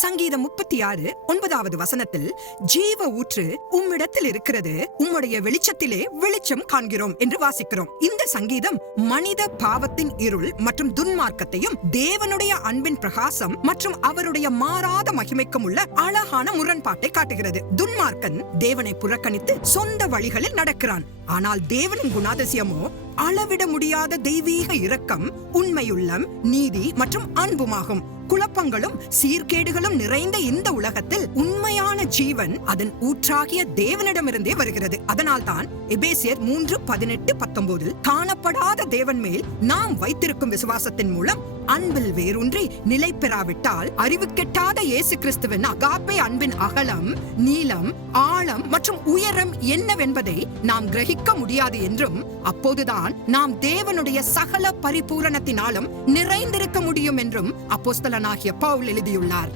சங்கீதம் 36 9 ஜீவ ஊற்று உம்மிடத்தில் இருக்கிறது, உம்முடைய வெளிச்சத்திலே வெளிச்சம் காண்கிறோம் என்று வாசிக்கிறோம். இந்த சங்கீதம் மனித பாவத்தின் இருள் மற்றும் துன்மார்க்கத்தையும் தேவனுடைய அன்பின் பிரகாசம் மற்றும் அவருடைய மாறாத மகிமைக்கும் உள்ள அழகான முரண்பாட்டை காட்டுகிறது. துன்மார்க்கன் தேவனை புறக்கணித்து சொந்த வழிகளில் நடக்கிறான். ஆனால் தேவனின் குணாதிசயமோ அளவிட முடியாத தெய்வீக இரக்கம், உண்மையுள்ளம், நீதி மற்றும் அன்புமாகும். குழப்பங்களும் சீர்கேடுகளும் நிறைந்த இந்த உலகத்தில் உண்மையான ஜீவன் அதன் ஊற்றாகிய தேவனிடமிருந்தே வருகிறது. அதனால்தான் எபேசியர் 3:18-19 காணப்படாத தேவன் மேல் நாம் வைத்திருக்கும் விசுவாசத்தின் மூலம் அன்பில் வேரூன்றி நிலை பெறாவிட்டால் அறிவு கெட்டாத இயேசு கிறிஸ்துவின் அகாப்பே அன்பின் அகலம், நீளம், ஆழம் மற்றும் உயரம் என்னவென்பதை நாம் கிரகிக்க முடியாது என்றும், அப்போதுதான் நாம் தேவனுடைய சகல பரிபூரணத்தினாலும் நிறைந்திருக்க முடியும் என்றும் அப்போஸ்தலனாகிய பவுல் எழுதியுள்ளார்.